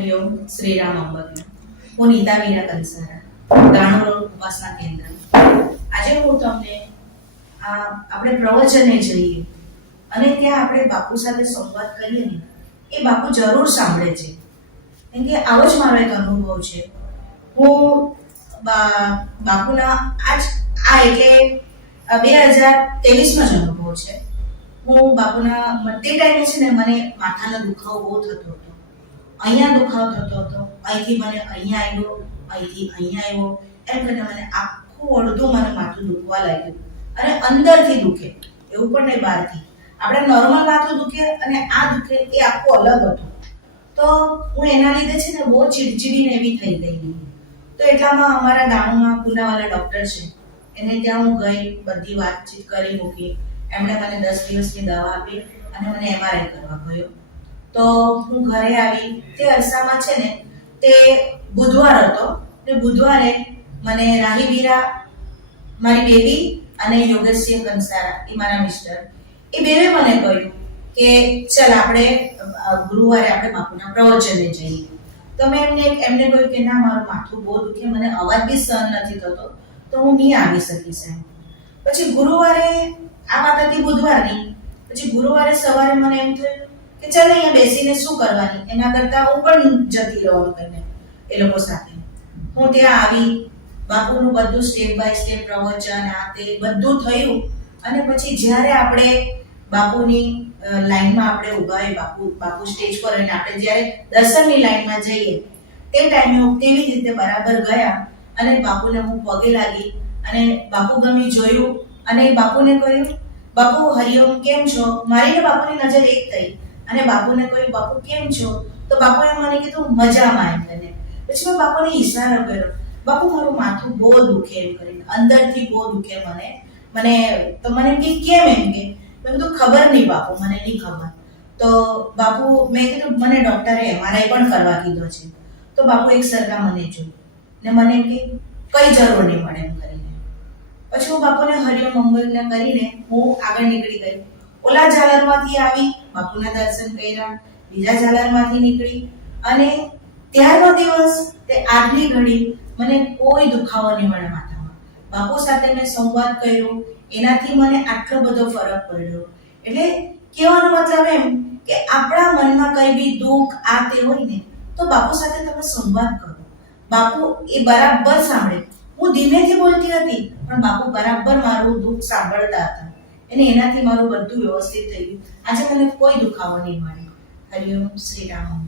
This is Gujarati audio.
હરિઓમ શ્રી રામ અંબક. હું નીતા મીરા કંસારા, દાણો રોડ ઉપાસના કેન્દ્ર. આજે હું તમને આપણે પ્રવચને જઈએ અને ત્યાં આપણે બાપુ સાથે સંવાદ કરીએ ને, એ બાપુ જરૂર સાંભળે છે. કેમ કે આવો જ મારો એક અનુભવ છે. હું બાપુના એટલે 2023માં જ અનુભવ છે. હું બાપુના તે ટાઈમે છે ને, મને માથાનો દુખાવો બહુ થતો હતો. અહીંયા દુખાવો થતો હતો, અહીંથી મને અહીંયા આવ્યો, અહીંથી અહીંયા આવ્યો, એમ કરીને મને આખું અડધું મને માથું દુખવા લાગ્યું. અને અંદરથી દુખે, એવું પણ નહીં બહારથી. આપણે નોર્મલ માથું દુખે અને આ દુખે, એ આખું અલગ હતું. તો હું એના લીધે છે ને બહુ ચીડચીડીને એવી થઈ ગઈ. તો એટલામાં અમારા ગામમાં પૂનાવાલા ડૉક્ટર છે, એને ત્યાં હું ગઈ, બધી વાતચીત કરી મૂકી. એમણે મને 10 દિવસની દવા આપી અને મને MRI કરવા ગયો. તો હું ઘરે આવી, તે અરસામાં છે ને, તે બુધવાર હતો. તે બુધવારે મને રાહીબીરા, મારી બેબી અને યોગેશસિંહ કંસારા, એ મારા મિસ્ટર, એ બેવે મને કહ્યું કે ચાલ આપણે ગુરુવારે આપણે બાપુના પ્રવચને જઈએ. તો મેં એમને કહ્યું કે ના, મારું માથું બહુ દુખે, મને અવાજ બી સહન નથી થતો, તો હું નહીં આવી શકીશ એમ. પછી ગુરુવારે, આ વાત હતી બુધવારની, પછી ગુરુવારે સવારે મને એમ થયું કે ચાલ અહીંયા બેસીને શું કરવાની, એના કરતા હું પણ જતી રહું કરીને એ લોકો સાથે. હું ત્યાં આવી, બાપુનું બધું સ્ટેપ બાય સ્ટેપ પ્રવચન, આ તે બધું થયું. અને પછી જ્યારે આપણે બાપુની લાઈનમાં આપણે ઊભા હોય, બાપુ સ્ટેજ પર હોય, આપણે જ્યારે દર્શનની લાઈનમાં જઈએ, તે ટાઈમે હું તેવી રીતે બરાબર ગયા અને બાપુને હું પગે લાગી અને બાપુ ગમી જોયું અને બાપુને કહ્યું, બાપુ હરિઓમ, કેમ છો? મારી બાપુની નજર એક થઈ અને બાપુને કહ્યું, બાપુ કેમ છો? તો બાપુએ મને કીધું મજામાં એમ કરીને. પછી મેં બાપુને ઈશારો કર્યો, બાપુ મારું માથું બહુ દુખે એમ કરીને, અંદરથી બહુ દુખે મને. તો મને કે કેમ એમ કે, મેં કીધું ખબર નહીં બાપુ, મને નહીં ખબર. તો બાપુ, મેં કીધું મને ડૉક્ટરે MRI પણ કરવા કીધો છે. તો બાપુ એક સરખા મને જોયું ને મને કે કઈ જરૂર નહીં મળે એમ કરીને. પછી હું બાપુને હરિઓમ મંગલને કરીને હું આગળ નીકળી ગઈ. ઓલા ઝાલરમાંથી આવી, બાપુના દર્શન કર્યા, બીજા ઝાલરમાંથી નીકળી અને ત્યારનો દિવસ, તે આજની ઘડી મને કોઈ દુખાવો નહીં મળે માથામાં. બાપુ સાથે મેં સંવાદ કર્યો, એનાથી મને આટલો બધો ફરક પડ્યો. એટલે કહેવાનો મતલબ એમ કે આપણા મનમાં કઈ બી દુઃખ આ તે હોય ને, તો બાપુ સાથે તમે સંવાદ કરો. બાપુ એ બરાબર સાંભળે. હું ધીમેથી બોલતી હતી, પણ બાપુ બરાબર મારું દુઃખ સાંભળતા હતા અને એનાથી મારું બધું વ્યવસ્થિત થઈ ગયું. આજે મને કોઈ દુખાવો નહીં મળ્યો. હરિઓમ શ્રી રામ.